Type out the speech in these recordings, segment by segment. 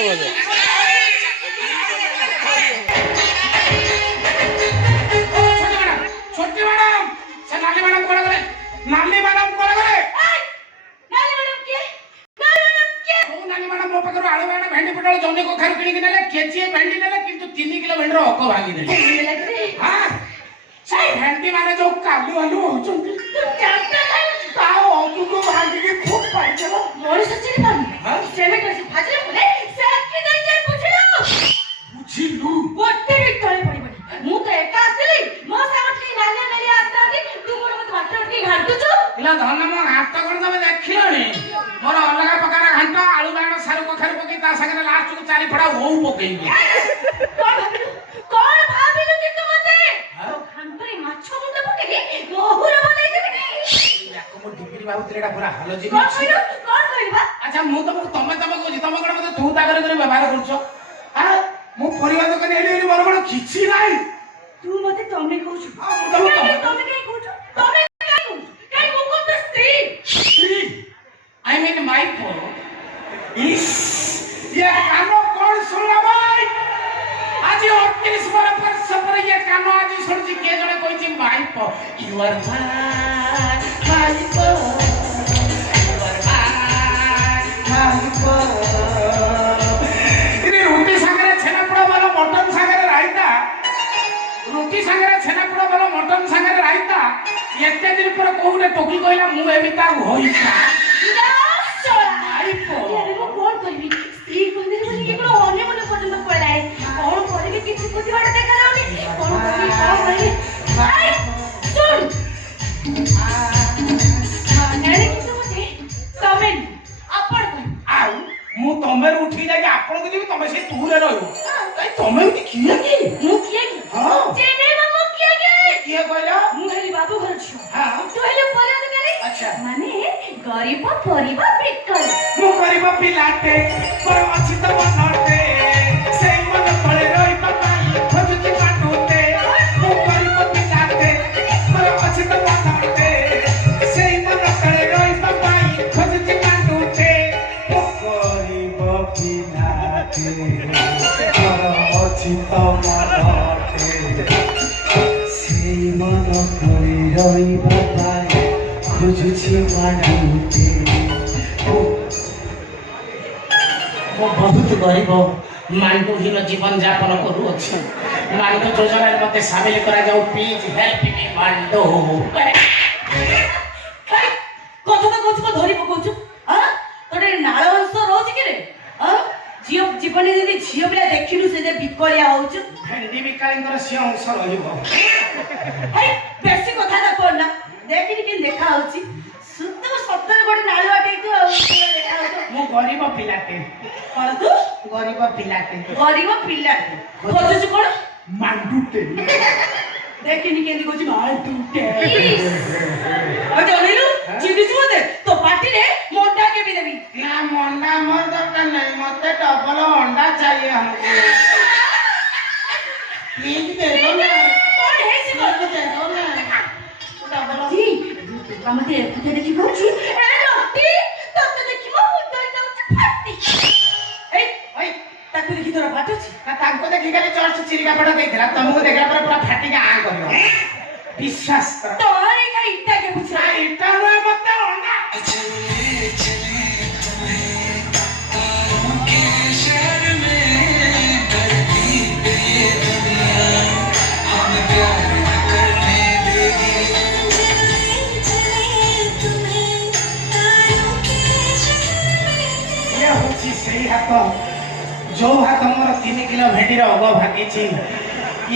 छोटी मैडम से नाली मैडम कोन गले नाली मैडम कोन गले नाली मैडम के ओ नाली मैडम मो पकरो आलू मैडम भेंडी पटल जौनी को खार किनी नेले केजी भेंडी नेले किंतु 3 किलो भेंडर हक भागी देले हां से भेंडी माने जो कालू आलू होचंती तू जानता है ताओ हकु को भागी के फुक पाई चलो मोर सच्ची बात हां सेमे कैसे फाजरे बोले से के नहीं जाय बुझिलु गोटे भी तळे पड़ी पड़ी मु तो एका आसली मो सामटली नाले मेरी आस्ता दी तू मोर मत वाटर उठी घाटू छु इला धन मो हाथ कोन तमे देखिलनी मोर अलगा प्रकार घंट आलू बाण सारू को खार पकी ता संगे लास्ट को चारि फड़ा होउ पकेइबी कौन भाबिलु कि तू मते तो घंटरी माछो मुंड पकेली मोहुर बनाई देबी याको मो डिग्री बाबूतरेडा पूरा हालो जी कौन कहलबा अच्छा मु तो तमे को तमे कोन मते तू ता करे व्यवहार करछो आ मु परिवार दकने एली मोर बड़ किछि नाही तू मते तमे कहू छु तमे काई कहू छु तमे काई कहू काई मु को तो स्त्री आई मीन माय पो इस ये कानो कोन सुनला भाई आज 29 वर्ष पर ये कानो आज सुनजी के जने कोइछि माय पो यू आर माय पो यू आर माय पो इरे रोटी सागरे छेनापोड़ा वाला मटन सागरे रायता रोटी सागरे छेनापोड़ा वाला मटन सागरे रायता एते दिन पर कोहुने टोकी कहला मु एबी ता होइता अरे वो कौन करबी स्त्री कहले बोली के कोनो अन्य मन पर्यंत पळाय कौन करबी किछि कुछि बाटे देखा लाउनी कौन करबी आई सुन माने किछु मते तमे आपण कह आउ मु तमेर उठी जाके आपण को जेबी तमे से तूरे रहयो काई तमे उठी किया की मु किए की हां जेने बाबू किए की किया कहला मु हेली बाबू घर छु हां तू हेली परिवार करे अच्छा माने गरीब परिवार बिकल मु गरीब पिलाटे पर अछि त बनटे सेई मन तळे रही पाई खोजति काटुते मु गरीब पिलाटे पर अछि त बनटे सेई मन तळे रही पाई खोजति काटुते मु गरीब पिलाटे पर अछि त बनटे सेई मन तळे रही पाई खोजति काटुते वो बहुत गरीब मांडूहीन जीवन यापन करू अच्छे मांडू योजना मत सामिल करा जाऊ प्लीज हेल्प मी मांडू कथा तो कुछ को धरी पकोछु हां तोरे नाळ अंश रोज के रे हां जियो जीवन यदि झियो बिला देखिलु से जे बिकलिया होछु भेंडी बिकाळींकर से अंश रहिबो हे बेसी कथा ना करना देखिनि कि देखा होछि सुत्त सत्तर गोटे नाळ आटे तू देखा होछु मु गरीब पिलाटे कोन तू गरीब पिलाटे खोजछु कोन मांडूटे देखिनि केंदी कोछि मांडूटे ओटे ओनिलु चिनिछु मते तो पार्टी रे मोंडा के भी देबी ना मोंडा मोर दरकार नहीं मते डबल अंडा चाहिए हमको प्लीज दे दो ना कोन है छि कोन दे दो ना डबल जी हमते एते देखि कोछि ए लट्टी तते देखि मो मुंडा जाउछि फाटी ए ताकू देखि तोरा फाटु छि तांको देखि खाली चर्च चिरिका पटा देइथला तमको देखला पर पूरा फाटी के आ करियो विश्वास कर तोरे का इटा के पुछा इटा न मते अंडा सही हाथ जो हाथ मोर 3 किलो भेंडीर अग भागी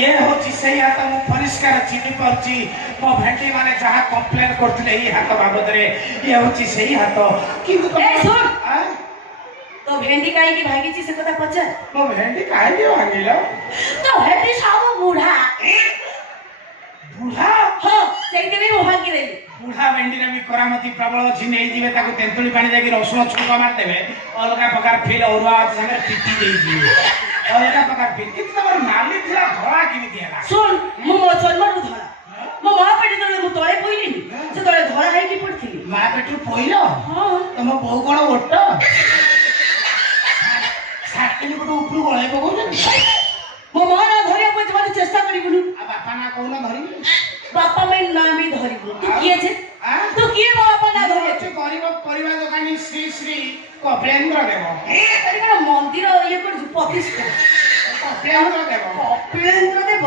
ये हूँ सही हाथ मु परिष्कार चिन्ह पार्ची मो भेंडी माने जहाँ कंप्लेन करथिले ई हाथ बाबद रे ये हूँ सही हाथ किंतु तो भेंडी काहे की भागी से कथा पचार मो भेंडी काहे की भागिलो तो भेंडी सब बूढ़ा बूढ़ा हां सेइते भी भागी रे बूढ़ा भेंडी रे भी करामती प्रबल अछि नै दिबे ताको तेंतुली पानी जाकी रसुण छुका मार देबे अलगा प्रकार फील औरवा संगे पिटी देई दिबे अलगा प्रकार फील कित तमर नाली थिला धळा किनि दियला सुन मो जन्मरु धळा मो मां पेटी तळे मु तळे पइली से तळे धळा है की पडथिली मां पेटु पइलो हां तम बहु कोन ओट ଖାଲି ଗୋଟେ ଉପରୁ ଗଳାଇ ପକଉଛନ୍ତି। ମୋ ମା ନା ଧରିବାକୁ ସେମାନେ ଚେଷ୍ଟା କରିବୁନୁ। ଆଉ ବାପା ନା କହୁନ ଧରିବି। ବାପା ମାଇଁ ନା ବି ଧରିବୁ। ତୁ କିଏ ଯେ? ତୁ କିଏ ମୋ ବାପା ନା ଧରିବାକୁ? ଗରିବ ପରିବା ଦୋକାନୀ ଶ୍ରୀ ଶ୍ରୀ କପିଳେନ୍ଦ୍ର ଦେବ। ଆରେ କଣ ମନ୍ଦିର ଇଏ କରୁଛୁ ପ୍ରତିଷ୍ଠା? କପିଳେନ୍ଦ୍ର ଦେବ। କପିଳେନ୍ଦ୍ର ଦେବ?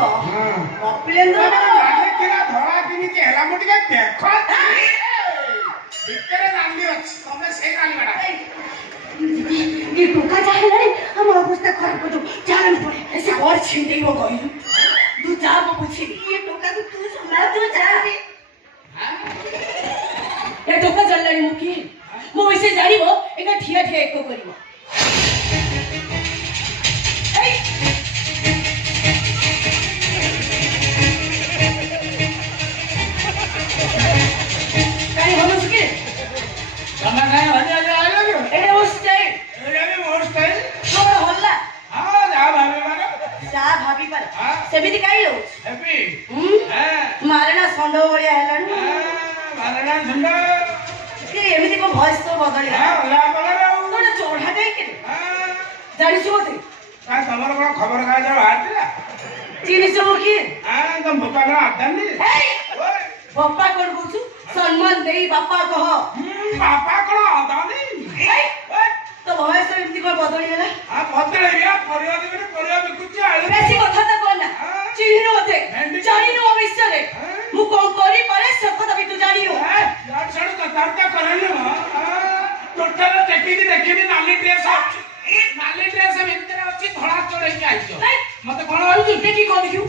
କପିଳେନ୍ଦ୍ର ଦେବ। ଧଳା କେମିତି ହେଲା ମୁଁ ଟିକେ ଦେଖ। ଭିତରେ ନାଲି ଅଛି, ତମେ ସେଇ ନାଲି ବାଡା। ये टोका चाहे हम अवस्था खराब कर दो जान पड़े ऐसे और छिंदे हो गई तू जा वो पूछी ये टोका को तू संभाल तू जा रे ये टोका जल्लानी मुखी मो वैसे जानी वो एका ठिया ठिया एको करिवो ए काई हम सुके तमे काय हनी आज आइलो के एडे वो स्टाइल सेमिति काई हो हैप्पी मारना संडो बढिया हेलानु मारना संडो के एमिति को भॉइस तो बदली हां ला कलर तोडे चोढा दे के जानि छु मते का तमर कोन खबर का जा बाहरला चिनि छु की हां तुम बापा ना आदमी ए बापा कोन कहू सम्मान देई बापा कह बापा कोन आदमी तो भॉइस एमिति को बदली हेला हां बदली गया परिवा देबे परिवा बिकुची आले बेसी कथा त कोन ना चिनि मते जानि नो अवश्य मु कोन करी पारे सब कथा भी तू जानि हो यार छड़ कतारता करने टोटल टेकी देखिबी नाली ड्रेस भीतर अछि धड़ा चढ़ै के आइछो मते कोन भाबी टेकी कोन देखिउ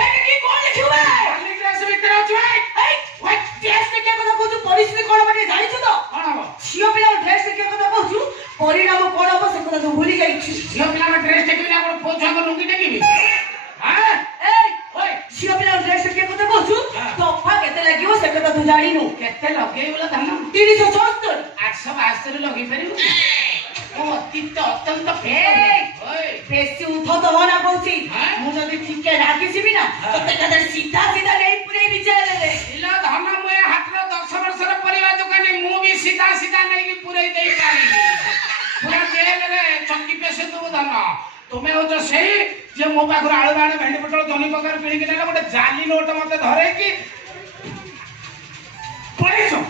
टेकी कोन देखिउ नाली ड्रेस भीतर अछि भाई व्हाट ड्रेस के कथा कहू परिस्थिति कोन बाटे जानि छु तो कोन हो छियो पिला ड्रेस के कथा कहू परिणाम कोन हो से कथा तू भूली जाई छि छियो पिला ड्रेस टेकी ना कोन पोछा को लुंगी टेकीबी हां ए ओए छियो पिला ड्रेस के कथा कहू तोफा केते लागिवो से कथा तू जानि नु केते लगेई बोला धन 374 872 लगेई परिबो ओ अत्यंत बेसी उठ तो होना कहूची मु जदी ठीक के रागी छिबी ना तो तेका सीधा सीधा नहीं पूरे विचार ले इला धन मु हाथ रो 10 वर्ष रो परिवार दुकानी मु भी सीधा सीधा नहीं की पूरे देई पारी पूरा जेल रे चक्की पेसे तो धन तुमे हो जो सही जे मो पाखर आळू बाण भेंडी पटल धनी प्रकार किणी के नेला गोटे जाली नोट मते धरे की पळेछो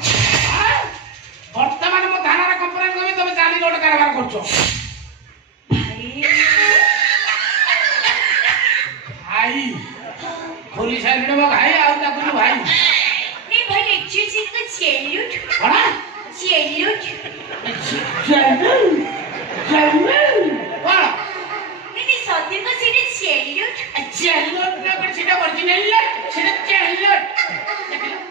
वर्तमान मो थाना रे कंप्लेंट करबी तमे जाली नोट कारबार करछो भाई पुलिस आइले मो भाई आउ ताकु भाई नहीं भाई एक्चुअली का सैल्यूट बड़ा सैल्यूट वाह नहीं सत्य का सीधे सैल्यूट सैल्यूट ना पर सीधा ओरिजिनल सीधा सैल्यूट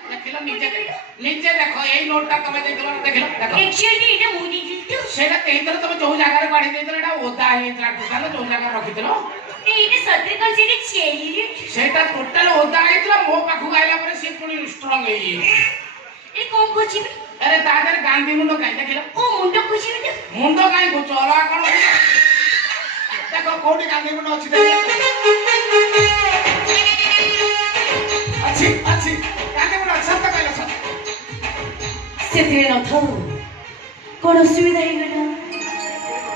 देखिलो नीचे देखो एई नोटटा तमे देखिलो देखिलो देखो एक्चुअली एटा मुडी जितु सेटा तेइतर तमे जो जगह रे काढी देइतर एटा ओदा हेइतला टोटल जो जगह रखितलो एटा सत्य का सीधे सैल्यूट सेटा टोटल ओदा हेइतला मो पाखु आइला पर से पुनी स्ट्रांग हेइ ए कोन कोची अरे तादर गांधी मुंडो काई देखिलो ओ मुंडो कोची मुंडो काई गोचला कोन देखो कोठी गांधी मुंडो अछि देखो अच्छी गांधी मुंडो सत्य कहलो सत्य सेते न थाउ कोन सुविधा हे गला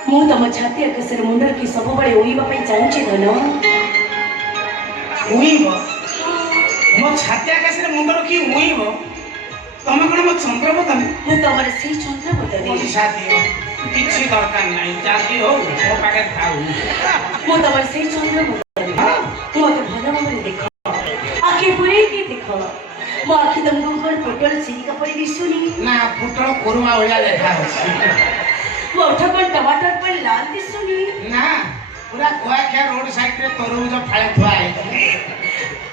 मु तम छाती आकाशर मुंडर की सब बळे ओइबा पई चाहूची धन ओइबो मो छाती आकाशर मुंडर की ओइबो तमे कोन मो चंद्रबदन मु तमर सेई चंद्रबदन पैसा दियो किछि दरकार नाही जाती हो मो पाके थाउ मु तमर सेई चंद्रबदन मते भलो भाबरे देखो आखि पुरे की देखो मो आखि तुमको कोन पोटल सिरिका पड़ी दिसुनी ना पोटल कोरुमा होया देखा अछि मो ठकन टमाटर पर लाल दिसुनी ना पूरा गोवाखिया रोड साइड रे तरबूज फाळे थुआ है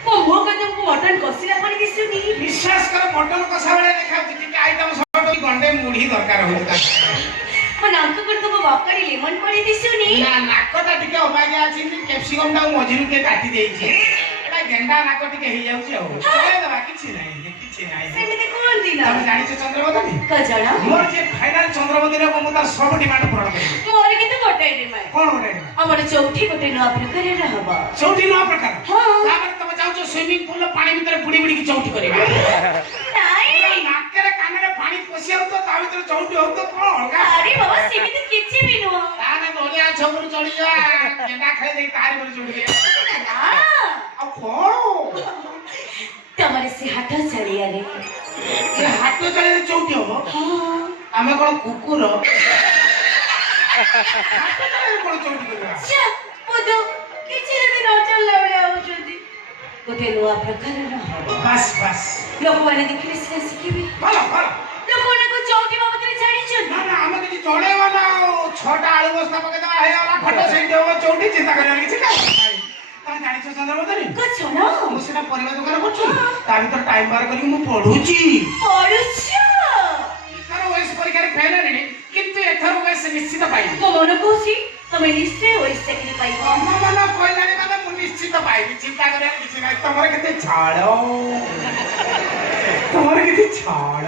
मो को तुमको मटन कसिला पड़ी दिसुनी विश्वास कर मटन कसा बेले देखा कि आइटम सब गंडे मुढ़ी दरकार होता मो नाक कर तुमको बापकारी लेमन पड़ी दिसुनी ना नाकटा टिके अबागिया अछि कैप्सिकम टा मझिरु के काटी देई छी एटा गेंडा नाक टिके हे जाउची हो चले दबा किछि नाही सेमिति कोन दिना तुम जानि छ चंद्रवदनी का जाना मोर जे फाइनल चंद्रवदनी रो मु तार सब डिमांड पूर्ण करी मोर किते गोटे रे मैं कोन गोटे हमर चौथी गोटे न प्रकार रे रहबा चौथी न प्रकार हां तापर तुम जाउ छ स्विमिंग पूल पानी भीतर बुड़ी बुड़ी की चौथी करिबा नाही नाक रे कान रे पानी ଖୁସି ହଉ ତ ତା ଭିତରେ ଚଉଟି ହଉ ତ କଣ ଅଲଗା ଆରେ ବାବା ସେମିତି କିଛି ବି ନୁହଁ। ତାହେଲେ ଦଳିଆ ଛବୁରୁ ଚଳିଯିବା କେଣ୍ଡା ଖାଇ ଦେଇକି ତାରି ପରେ ଚଢିବେ ନା ଆଉ କଣ ତମର ସେ ହାଟ ଚାଳିଆରେ ଏ ହାଟ ଚାଳିରେ ଚଉଟି ହବ ଆମେ କଣ କୁକୁର ହାଟ ଚାଳିରେ କଣ ଚଉଟି କରିବା ଛା ବୋଧ କିଛି ଯଦି ନ ଚାଲିଲା ଭଳିଆ ହଉଛନ୍ତି ଗୋଟେ ନୂଆ ପ୍ରକାରର ହବ ବାସ୍ ବାସ୍ ଲୋକମାନେ ଦେଖିଲେ ସିନା ଶିଖିବେ। ଭଲ ଭଲ ଲୋକମାନଙ୍କୁ ଚଉଟି ବାବଦରେ ଜାଣିଛନ୍ତି ନା ନା ଆମେ କିଛି ଚଢେଇବା ନା ଆଉ 6ଟା ଆଳୁ ବସ୍ତା ପକେଇଦବା ହେଇଗଲା ଖଟ ସେଇଠି ହବ ଚଉଟି ଚିନ୍ତା କରିବାର କିଛି ନାହିଁ ତମେ ଜାଣିଛ ଚନ୍ଦ୍ରବଦରୀ ଗଛ ନା ମୁଁ ସିନା ପରିବା ଦୋକାନ କରୁଛି ତା ଭିତରେ ଟାଇମ ବାହାର କରିକି ମୁଁ ପଢୁଛି ପଢୁଛ ଏଥର ଓଏସ୍ ପରୀକ୍ଷାରେ ଫେଲ ହେଲିଣି କିନ୍ତୁ ଏଥର ଓଏସ୍ ନିଶ୍ଚିତ ପାଇବି ମୋ ମନ କହୁଛି ତମେ ନିଶ୍ଚୟ ଓଏସ୍ ଚାକିରି ପାଇବ। ତମ ମନ କହିଲାଣି ମାନେ ମୁଁ ନିଶ୍ଚିତ ପାଇବି ଚିନ୍ତା କରିବାର କିଛି ନାହିଁ ତମର କେତେ ଛାଳ ତମର କେତେ ଛାଳ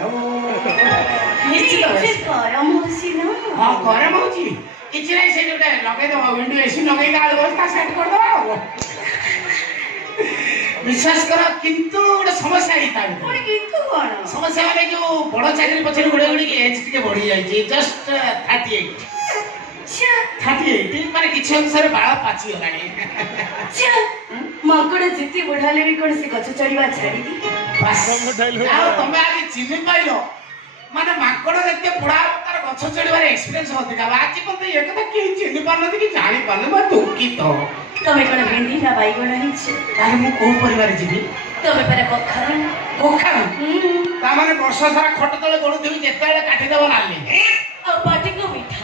ନିଶ୍ଚିତ ଗରମ ହଉଛି ନା ହଁ ଗରମ ହଉଛି କିଛି ନାହିଁ ସେଇଠି ଗୋଟେ ଲଗେଇଦବ ୱିଣ୍ଡୋ ଏସି ଲଗେଇକି ଆଳୁ ବସ୍ତା ସେଟ୍ କରିଦବା ଆଉ ବିଶ୍ୱାସ କର କିନ୍ତୁ ଗୋଟେ ସମସ୍ୟା ହେଇତା ପୁଣି କିନ୍ତୁ କଣ ସମସ୍ୟା ମାନେ ଯୋଉ ବଡ ଚାକିରି ପଛରେ ଗୋଡେ ଗୋଡିକି ଏଜ୍ ଟିକେ ବଢି ଯାଇଛି ଜଷ୍ଟ 38 38 ମାନେ କିଛି ଅନୁସାରେ ବାଳ ପାଚିଗଲାଣି ମାଙ୍କଡ ଯେତେ ବଢାଲେ ବି କଣ ସେ ଗଛ ଚଢିବା ଛାଡିବି ଆଉ ତମେ ଆଜି ଚିହ୍ନି ପାଇଲ ମାନେ ମାଙ୍କଡ ଯେତେ ବୁଢା ତାର ଗଛ ଚଢିବାର ଏକ୍ସପିରିଏନ୍ସ ଅଧିକା ଆଜି ପର୍ଯ୍ୟନ୍ତ ଏ କଥା କେହି ଚିହ୍ନି ପାରୁନାହାନ୍ତି କି ଜାଣି ପାରୁନି ମୁଁ ଦୁଃଖିତ ତମେ କଣ ଭେଣ୍ଡି ନା ବାଇଗଣ ହେଇଛ ତାହେଲେ ମୁଁ କୋଉ ପରିବାର ଯିବି ତମେ ପରା କଖାରୁ କଖାରୁ ତାମାନେ ବର୍ଷ ସାରା ଖଟ ତଳେ ଗଡୁଥିବି ଯେତେବେଳେ କାଟିଦବ ନାଲି ଆଉ ପାଟିକୁ ମିଠା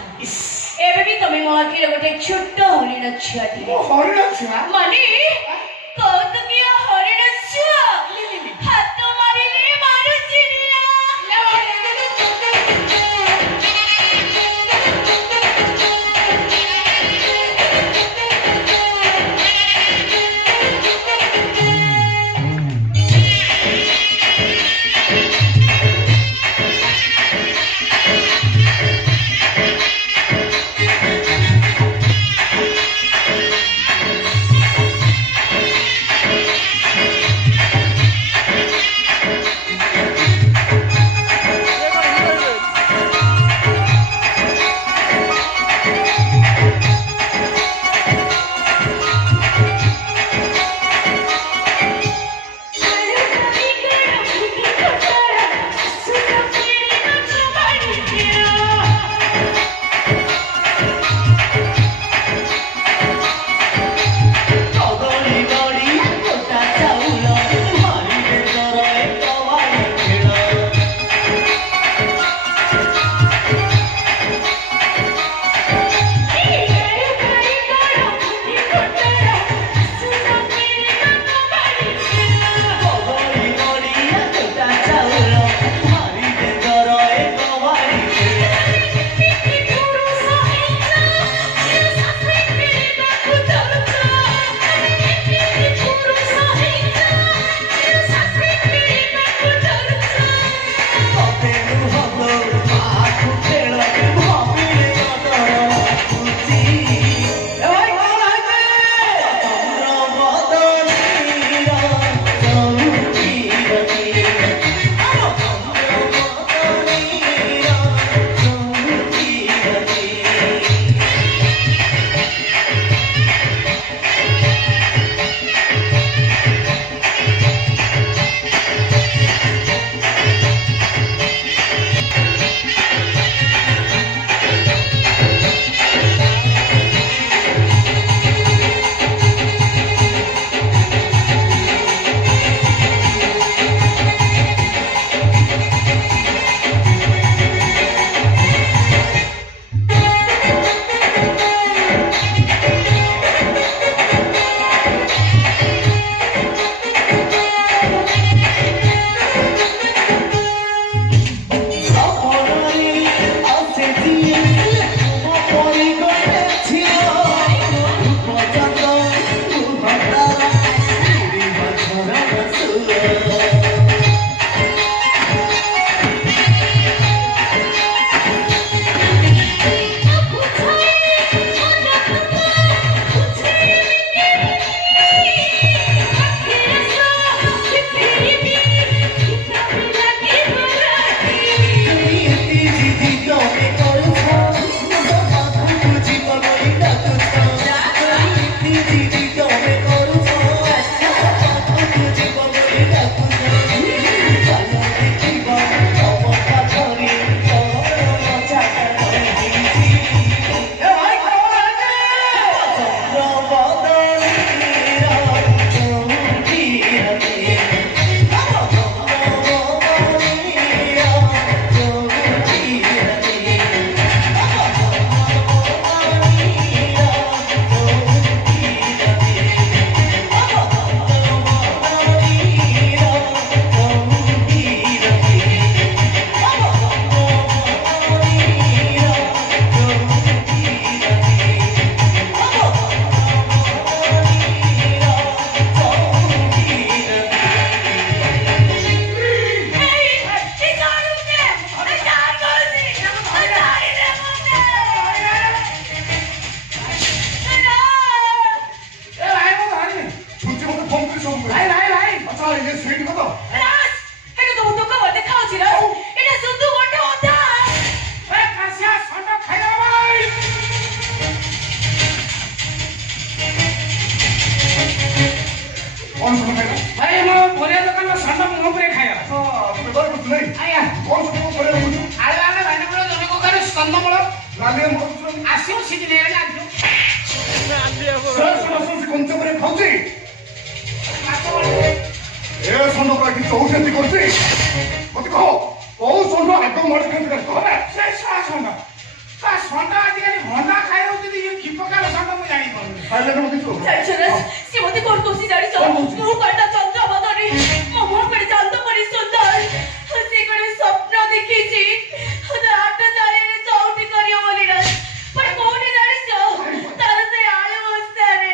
ଏବେ ବି ତମେ ମୋ ଆଖିରେ ଗୋଟେ ଛୋଟ ହରିଣ ଛୁଆଟିଏ ହରିଣ ଛୁଆ ମାନେ କୌତୁକିଆ ହରିଣ ଛୁଆ ହାତ ମାରିଲେ ମାରୁଛି କାଲି ଆମ ଆସିବ ସିଜିନ୍ ହେଇଗଲେ ସେ କଞ୍ଚ ପରେ ଖାଉଛି ଏ ଷଣ୍ଢ ପୁରା କିଛି ଚଉଛନ୍ତି କରୁଛି ମତେ କହ କୋଉ ଷଣ୍ଢ ଆଗ ମଡି ଖାଇଛି କହ ସେ ଷଣ୍ଢ ଷଣ୍ଢ ଆଜିକାଲି ଭଣ୍ଡା ଖାଇଯାଉଛନ୍ତି ଇଏ କି ପ୍ରକାର ଷଣ୍ଢ ମୁଁ ଜାଣିପାରୁନି ଖାଇଲେ ମତେ ସେ ମତେ କଣ କହୁଛି ଜାଣିଛ ମୁଁ କଟା ଚନ୍ଦ୍ର ବଦଳି ମୋ ମୁହଁ ପଡି ଚାନ୍ଦ ପରି ସୁନ୍ଦର ସେ କଣ ସ୍ୱପ୍ନ ଦେଖିଛି ହାଟ ଚାଳିରେ ଚଉଟି କରିବ ବୋଲି ନା ਪਰ କୋଉଠି ଜାଣିଛ ତାର ସେ ଆଳୁ ବସ୍ତାରେ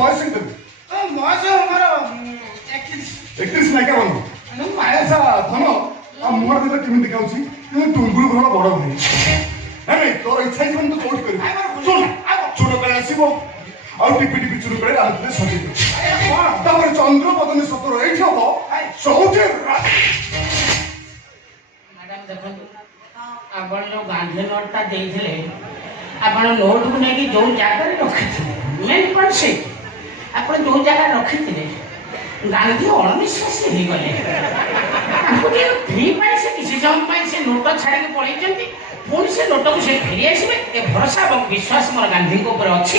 ବୟସ କେତେ ବୟସ ମୋର 31 ନାଇକା ବନ୍ଧୁ ଆଚ୍ଛା ଧନ ଆଉ ମୁହଁରେ ଦେଲେ କେମିତି ଦେଖାଉଛି ଟୁଙ୍ଗୁରୁ ଘର ବଡ ଭାଇ ନାଇଁ ତୋର ଇଚ୍ଛା ହେଇଛି ତୁ କୋଉଠି କରିବୁ ଛୋଟ ବେଳେ ଆସିବ ଆଉ ଟିପି ଟିପି ଚୁରୁ ବେଳେ ରାତିରେ ସଜେଇବ ତାପରେ ଚନ୍ଦ୍ର ବଦନ ସତର ଏଇଠି ହବ ଚଉଠି ମ୍ୟାଡାମ ଦେଖନ୍ତୁ ଆପଣ ଯୋଉ ଗାନ୍ଧୀ ନୋଟଟା ଦେଇଥିଲେ ଆପଣ ନୋଟକୁ ନେଇକି ଯୋଉ ଜାଗାରେ ରଖିଥିଲେ ମେନ୍ ପଏଣ୍ଟ ସେଇଠି ଆପଣ ଯୋଉ ଜାଗାରେ ରଖିଥିଲେ ଗାନ୍ଧୀ ଅଣନିଶ୍ୱାସୀ ହେଇଗଲେ ତାଙ୍କୁ ଟିକେ ଫ୍ରି ପାଇଁ ସେ କିଛି ସମୟ ପାଇଁ ସେ ନୋଟ ଛାଡ଼ିକି ପଳେଇଛନ୍ତି ପୁଣି ସେ ନୋଟକୁ ସେ ଫେରି ଆସିବେ ଏ ଭରସା ଏବଂ ବିଶ୍ୱାସ ମୋର ଗାନ୍ଧୀଙ୍କ ଉପରେ ଅଛି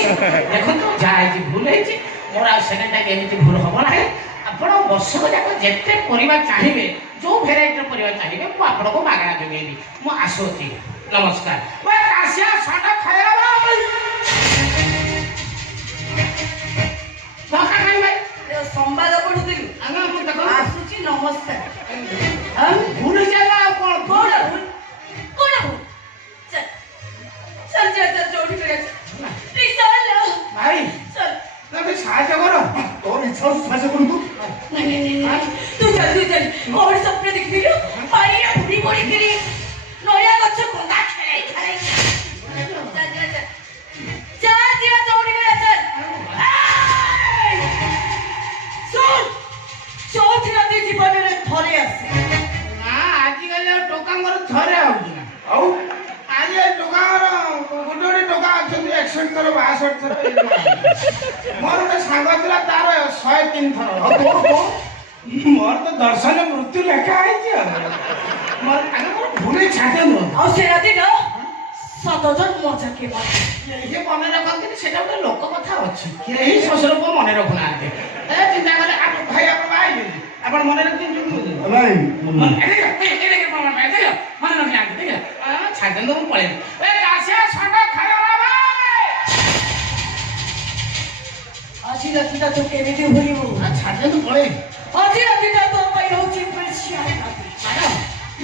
ଦେଖନ୍ତୁ ଯାହା ହେଇଛି ଭୁଲ ହେଇଛି ମୋର ଆଉ ସେକେଣ୍ଡ ଟାଇମ୍ ଏମିତି ଭୁଲ ହବ ନାହିଁ ଆପଣ ବର୍ଷକ ଯାକ ଯେତେ ପରିବା ଚାହିଁବେ ଯୋଉ ଭେରାଇଟିର ପରିବା ଚାହିଁବେ ମୁଁ ଆପଣଙ୍କୁ ମାଗଣା ଯୋଗେଇବି ମୁଁ ଆସୁଛି ନମସ୍କାର ଆସିଆ ଷଣ୍ଢ ଖାଇବା ଧକ୍କା ଖାଇବେ ସମ୍ବାଦ ପଢୁଥିଲୁ ଆସୁଛି ନମସ୍କାର ଭୁଲ ହେଇଯାଲା ଆଉ କଣ କଣ ଭୁଲ କଣ ଭୁଲ ଚାଲ ଚାଲ ଚାଲ ଯୋଉଠି କରିବା ଭାଇ ତମେ ସାହାଯ୍ୟ କର ତୋର ଇଚ୍ଛା ହଉଛି ସାହାଯ୍ୟ କରନ୍ତୁ ତୁ ଚାଲ କଣ ସ୍ୱପ୍ନ ଦେଖିଥିଲୁ ପାଣିଆ ବୁଡି ପଡିକିରି ନଡ଼ିଆ ଗଛ ଭଙ୍ଗା ଖେଳେଇ ଚାଲ ଯିବା ଚଉଠି କରିବା ଚାଲ ଚଉଠି ନଦୀ ଜୀବନରେ ଥରେ ଆସେ ନା ଆଜିକାଲି ଆଉ ଟୋକାଙ୍କର ଥରେ ହଉଛି ନା ଆଉ ଆଜି ଟୋକାଙ୍କର ଗୋଟେ ଟୋକା ଅଛନ୍ତି 61 ଥର 62 ଥର ମୋର ଗୋଟେ ସାଙ୍ଗ ଥିଲା ତାର 103 ଥର ମୋର ତ ଦର୍ଶନ ମୃତ୍ୟୁ ଲେଖା ହେଇଛି ମୋର ତାଙ୍କର ଭୁଲ ଛାଡେ ନୁହଁ ଆଉ ସେ ରାତିଟା 7 ଜନ୍ମ ଯାକେ କେହି ମନେ ରଖନ୍ତିନି ସେଟା ଗୋଟେ ଲୋକ କଥା ଅଛି କେହି ଶ୍ୱଶୁର ପୁଅ ମନେ ରଖୁନାହାନ୍ତି ଚିନ୍ତା କଲେ ଭାଇ ଆପଣ ବାହାରିଛନ୍ତି ଆପଣ ମନେ ରଖିଛନ୍ତି ନାଇଁ ମନେ ରଖିନାହାନ୍ତି ଦେଖିଲ ଛାଡନ୍ତୁ ମୁଁ ପଳେଇବି ଆସିଆ ଷଣ୍ଢ ଖାଇବା ଆଜି ରାତିଟା ତୁ କେମିତି ଭୁଲିବୁ ଛାଡନ୍ତୁ ପଳେଇବି ଆଜି ରାତିଟା ତୋ ପାଇଁ ହଉଛି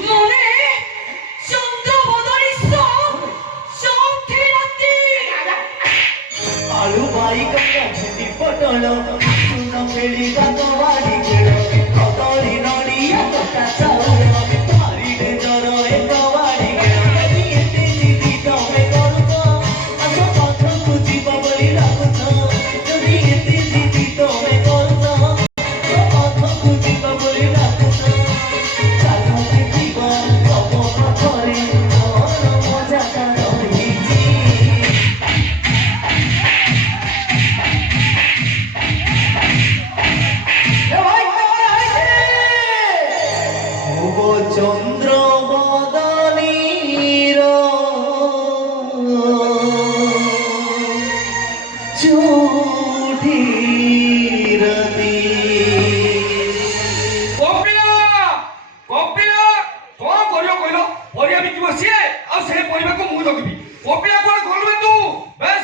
ମନେ ଚନ୍ଦ୍ର ବଦଳି ଚଉଠି ରାତି ଆଳୁ ବାଇକ ଭେଣ୍ଡି ପୋଟଳ ସୁନ ଖେଳି ଗାତ ବାଡ଼ି ଖେଳ କଦଳୀ ନଡ଼ିଆ କଟା ଚାଉଳ ବାଡ଼ିରେ ଜର ଏକ ବାଡ଼ି ଖେଳ ଏତେ ଜିଦି ତମେ କରୁଛ ଆସ ପାଖକୁ ଯିବ ବୋଲି ଡାକୁଛ ଯଦି ଏତେ ଜିଦି ତମେ କରୁଛ ପାଖକୁ ଯିବ ବୋଲି ଡାକୁଛ ଚାଲ ଦେଖିବ ତମ ପାଖରେ ମୋର ମଜାଟା ରହିଛି চন্দ্র বদনীর চৌঠিরতি କପିଲା କଣ କରିବ କହିଲ ପରିବା ବିକିବ ସିଏ ଆଉ ସେ ପରିବାକୁ ମୁଁ ଜଗିବି କପିଲା କଣ କରିବେ ତୁ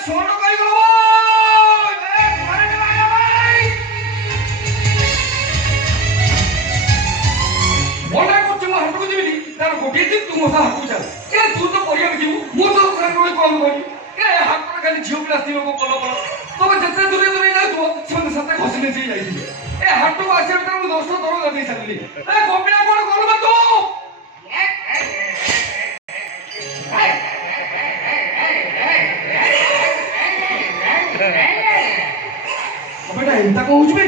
ଶୋନ କରିଗଲ ମନା କରୁଛି ମୁଁ ହାଟକୁ ଯିବିନି ତାର ଗୋଟିଏ ଦିନ ତୁ ମୋ ହାଟକୁ ଚାଲ ତୁ ତ ପରିବା ବିକିବୁ ମୁଁ ତ ସାଙ୍ଗରେ କଲ୍ କରିବି ହାଟରେ ଖାଲି ଝିଅ ପିଲା ସ୍ତ୍ରୀ ଲୋକ ଭଲ ଭଲ ତମେ ଯେତେ ଦୂରେ ଦୂରେ ଯାଉଥିବ ସେମାନେ ସାଥେ ଘଷି ନେଇ ଯାଇଥିବେ ହାଟକୁ ଆସିବା ଭିତରେ ମୁଁ 10 ଥର ଗାଧେଇ ସାରିଲି କପିଲା କଣ କରିବେ ତୁ बेटा एंता को होउछ बे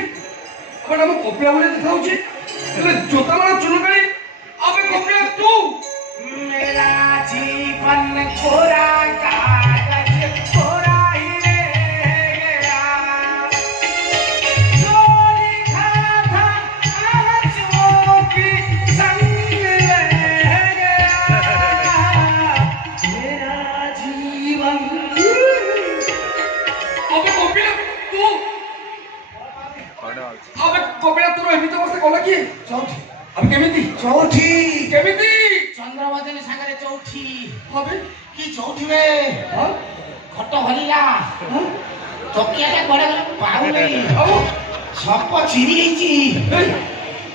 बेटा हम कपिला बोले दिखाउछि એટલે જોતાવાળા ચુનકાળી અબે કપિલા તું मेरा जीवन कोरा कागज कोरा ही रह गया जो लिखा था आंसुओं की संग रह गया ଚଉଠି अब केमिति ଚଉଠି केमिति ଚନ୍ଦ୍ରବଦନୀ ସାଙ୍ଗରେ ଚଉଠି হবে କି ଚଉଠି ବେ ଖଟ ହଲିଲା ତକିଆଟା କୁଆଡେ ଗଲା ମୁଁ ପାଉନି ସପ ଚିରି ହେଇଛି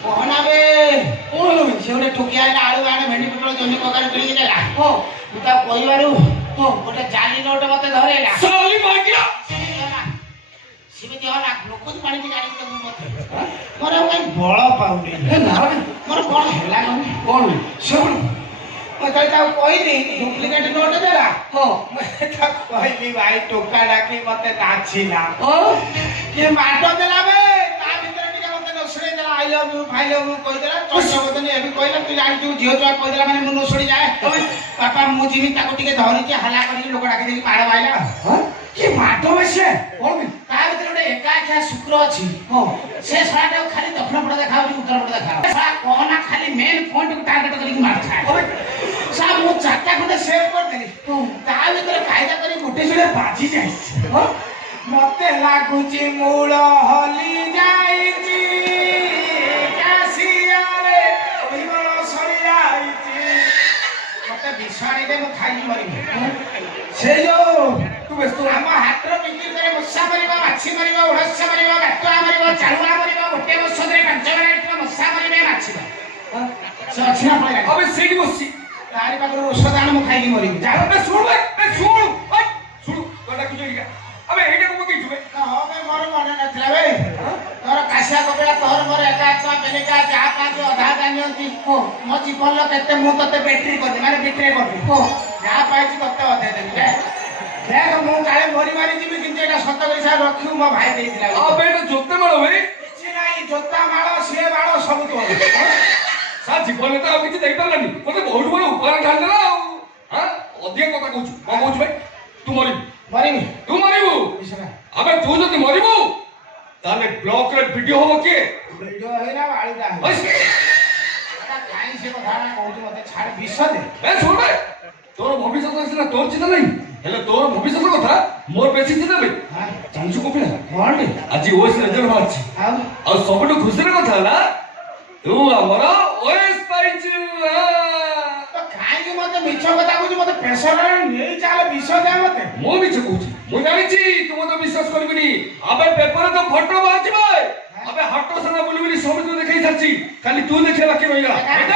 କହନା ବେ कौन लो ସେ ଗୋଟେ ଠୁକିଆ ହେଲା ଆଳୁ ବାଣ ଭେଣ୍ଡି ପୋଟଳ ଜହ୍ନି କଖାରୁ କିଣିକି ନେଲା ମୁଁ ତାକୁ କହିବାରୁ ଗୋଟେ ଜାଲି ନୋଟ ମତେ ଧରେଇଲା साली मार गया ସେମିତି ହେଲା ଲୋକ ପାଣିକି ଜାଣିକି ଦେବୁ ମତେ ମୋର ଆଉ କାହିଁ ବଳ ପାଉନି ए ना ମୋର କଣ ହେଲା କହନି कौन ଶୁଣ ମୁଁ ତାକୁ କହିଲି ଡୁପ୍ଲିକେଟ ନୋଟ ଦେଲା हां ମୁଁ ତାକୁ କହିଲି ଭାଇ ଟୋକା ଡାକି ମତେ ନାଚିଲା हां କିଏ ମାଡ ଦେଲା ବେ ତା ଭିତରେ ଟିକେ ମତେ ନସୁଣେଇ ଦେଲା ଆଇ ଲଭ୍ ୟୁ ଫାଇ ଲଭ୍ ୟୁ କହିଦେଲା ଚନ୍ଦ୍ରବଦନୀ ଏବେ କହିଲା ତୁ ଜାଣିଛୁ ଝିଅ ଛୁଆ କହିଦେଲା ମାନେ ମୁଁ ନସୁଣି ଯାଏ ବାପା ମୁଁ ଯିବି ତାକୁ ଟିକେ ଧରିଛି ହାଲା କରିକି ଲୋକ ଡାକି ଦେଇକି ମାଡ଼ ମାଇଲା କି ମାଡ ବେଶେ कौन ତା ଭିତରେ ଗୋଟେ ଏକାଖିଆ ଶୁକ୍ର ଅଛି हां ସେ ଶଳାଟାକୁ ଖାଲି ଦକ୍ଷିଣ ପଟ ଦେଖାଉଛି ଉତ୍ତର ପଟ ଦେଖାଉଛି ଶଳା କହନା ଖାଲି ମେନ୍ ପଏଣ୍ଟକୁ ଟାର୍ଗେଟ କରିକି ମାରୁଥାଏ ଶଳା ମୁଁ ଚାରିଟା ଖଣ୍ଡେ ସେଭ୍ କରିଦେଲି ତା ଭିତରେ କାଇଦା କରି ଗୋଟେ ଛୁଡେ ବାଜି ଯାଇଛି ମତେ ଲାଗୁଛି ମୂଳ ହଲି ଯାଇଛି କାଶିଆରେ ବିମଳ ସରି ଯାଇଛି ମତେ ବିଷାଣିରେ ମୁଁ ଖାଇକି ମରିବି ସେ ଯୋଉ तू व्यस्त हो ଆମ ହାଟର ବିକ୍ରି করে ମଶା ମରିବ ମାଛି ମରିବ ଉଡ଼ସ୍ୟ ମରିବ ଗାତୁଆ ମରିବ ଚାଳୁଆ ମରିବ ଗୋଟିଏ ଔଷଧରେ 5 ଭେରାଇଟିର ମଶା ମରିବେ ମାଛିବ ସେ ଅଛି ନା ପଳେଇଲା अबे सीटी बससी ତାରି ପାଖରୁ ଔଷଧ ଆଣ ମୁଁ ଖାଇକି ମରିବି ଯା अबे सुन बे सुन कोटा कुछ इडिया अबे हेडे को की जुबे ହଁ ବେ ମୋର ମନେ ନଥିଲା ବେ ତୋର କାଶିଆ କପିଳା ତୋର ମୋର ଏକା ଏକା ବେନିକା ଯାହା ପାଆନ୍ତି ଅଧା ଜାଣିଅନ୍ତି ମୋ ଜୀବନର କେତେ ମୁଁ ତତେ ବେଟ୍ରି କରିବି ମାନେ ବିଟ୍ରେ କରିବି ଯାହା ପାଇଛି ତତେ ଅଧେ ଦେବି ଦେଖ ମୁଁ କାଳେ ମରି ମାରି ଯିବି କିନ୍ତୁ ଏଇଟା ସତ କରି ସାର୍ ରଖିବୁ ମୋ ଭାଇ ଦେଇଥିଲା अबे तो जोते मारो बे କିଛି ନାହିଁ ଜୋତା ମାଳ ସିଏ ମାଳ ସବୁ ତୋର सा जीवन में तो अब किसी देख पारलानी मते बहुत बड़ उपकार ढाल देला हां अधिक कथा कहू को कहू भाई तू मरिबू ମରିବି तू मरिबू ବିଷୟରେ अबे तू जति मरिबू ताले ब्लॉक रे वीडियो होबो के ଭିଡିଓ ହେଇନା ବାଳିଟା बस କାହିଁ ସେ କଥା କହୁଛୁ ମତେ ଛାଡ ବିଷ ଦେ ए सुन बे तोर भविष्य तो सिना तोर चिंता नहीं हेले तोर भविष्य कथा मोर बेसी चिंता बे ହଁ जानछु को पिला କଣ आज ओएस रिजल्ट बाहरछि ଆଉ आ सबटु खुशीर कथा हला तू हमर ओएस पाइछु ତ କାହିଁକି ମତେ ମିଛ କଥା କହୁଛୁ ମତେ ପ୍ରେସରରେ ନେଇ ଚାଲ ବିଷ ଦେ ମତେ मो मिछ कहूछि मु जानिछि तू मते विश्वास करबिनी अबे पेपर तो फोटो बाजिबे अबे हटो सना बुलबिनी समिति देखै छछि खाली तू देखे बाकी रहिला देख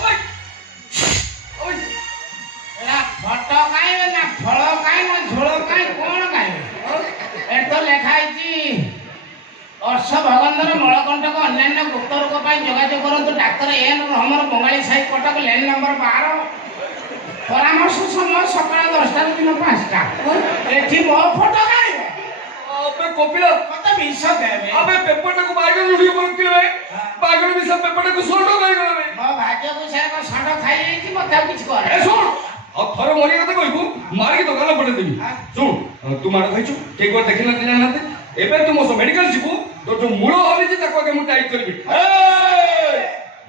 ओए ओए ଏରା ଫଟ କାଇଁ ନା ଫଳ କାଇଁ ନା ଝୋଳ କାଇଁ କଣ କାଇଁ ଏଠି ତ ଲେଖା ହେଇଛି ଅର୍ଷ ଭଗନ୍ଦର ମଳକଣ୍ଟକ ଅନ୍ୟାନ୍ୟ ଗୁପ୍ତ ରୋଗ ପାଇଁ ଯୋଗାଯୋଗ କରନ୍ତୁ ଡାକ୍ତର ଏନ୍ ରହମର ବଙ୍ଗାଳୀ ସାହି କଟକ ଲେନ୍ ନମ୍ବର 12 ପରାମର୍ଶ ସମୟ ସକାଳ 10ଟାରୁ ଦିନ 5ଟା ଏଠି ମୋ ଫଟୋ କାଇଁ अबे कोपिला ମତେ ବିଷ ଦେବେ अबे पेपर को बाइगन लुड़ी बोलतिले बाइगन भी सब पेपर को सोटो बाइगन रे ମୋ ଭାଗ୍ୟକୁ ସେ ଏକ ଷଣ୍ଢ ଖାଇଯାଇଛି ମତେ ଆଉ କିଛି କରେ ए सुन अब थरे मरी कथा कहबू मार के दुकान पटे देबी सुन तू मार खाइछु के को देखिना ते जानते एबे तू मोस मेडिकल जिबू तो जो मूळ हली जे ताको के मु टाइप करबी ए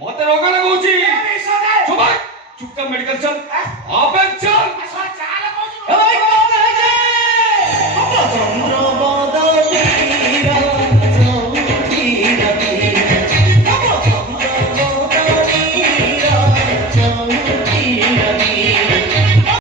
मते रोग लगौची ବିଷ ଦେ चुप चुपचाप मेडिकल चल अबे चल ଚାଲ କହୁଛୁ ए